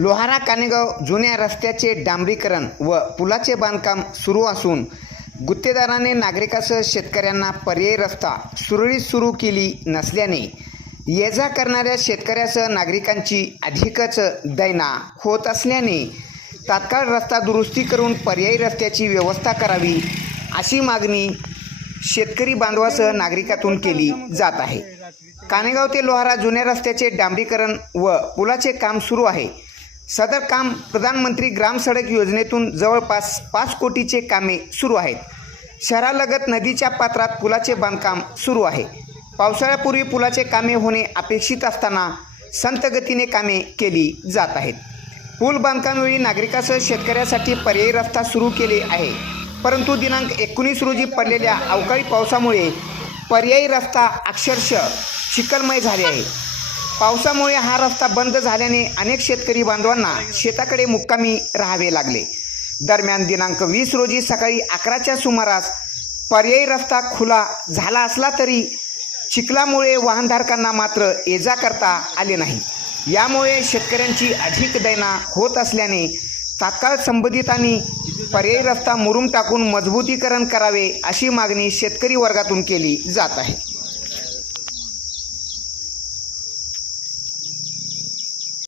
लोहारा कानेगाव जुन्या रस्त्याचे डांबरीकरण व पुलाचे बांधकाम सुरू असून गुत्तेदाराने नागरिकासह शेतकऱ्यांना पर्यायी रस्ता सुरळीत सुरू केली नसल्याने ये जा करणाऱ्या शेतकऱ्यासह नागरिकांची अधिकच दैना होत असल्याने तात्काळ रस्ता दुरुस्ती करून पर्यायी रस्त्याची व्यवस्था करावी अशी मागणी शेतकरी बांधवासह नागरिकातून केली जात आहे. कानेगाव ते लोहारा जुन्या रस्त्याचे डांबरीकरण व पुलाचे काम सुरू आहे. सदर काम प्रधानमंत्री ग्राम सडक योजनेतून जवळपास पाच कोटीचे कामे सुरू आहेत. शहरालगत नदीच्या पात्रात पुलाचे बांधकाम सुरू आहे. पावसाळ्यापूर्वी पुलाचे कामे होणे अपेक्षित असताना संतगतीने कामे केली जात आहेत. पूल बांधकामवेळी नागरिकासह शेतकऱ्यासाठी पर्यायी रस्ता सुरू केले आहे. परंतु दिनांक एकोणीस रोजी पडलेल्या अवकाळी पावसामुळे पर्यायी रस्ता अक्षरशः चिखलमय झाले आहे पावसामुळे हा रस्ता बंद झाल्याने अनेक शेतकरी बांधवांना शेताकडे मुक्कामी राहावे लागले. दरम्यान दिनांक वीस रोजी सकाळी अकराच्या सुमारास पर्यायी रस्ता खुला झाला असला तरी चिखलामुळे वाहनधारकांना मात्र ये जा करता आले नाही. यामुळे शेतकऱ्यांची अधिक दैना होत असल्याने तात्काळ संबंधितांनी पर्यायी रस्ता मुरुम टाकून मजबूतीकरण करावे अशी मागणी शेतकरी वर्गातून केली जात आहे.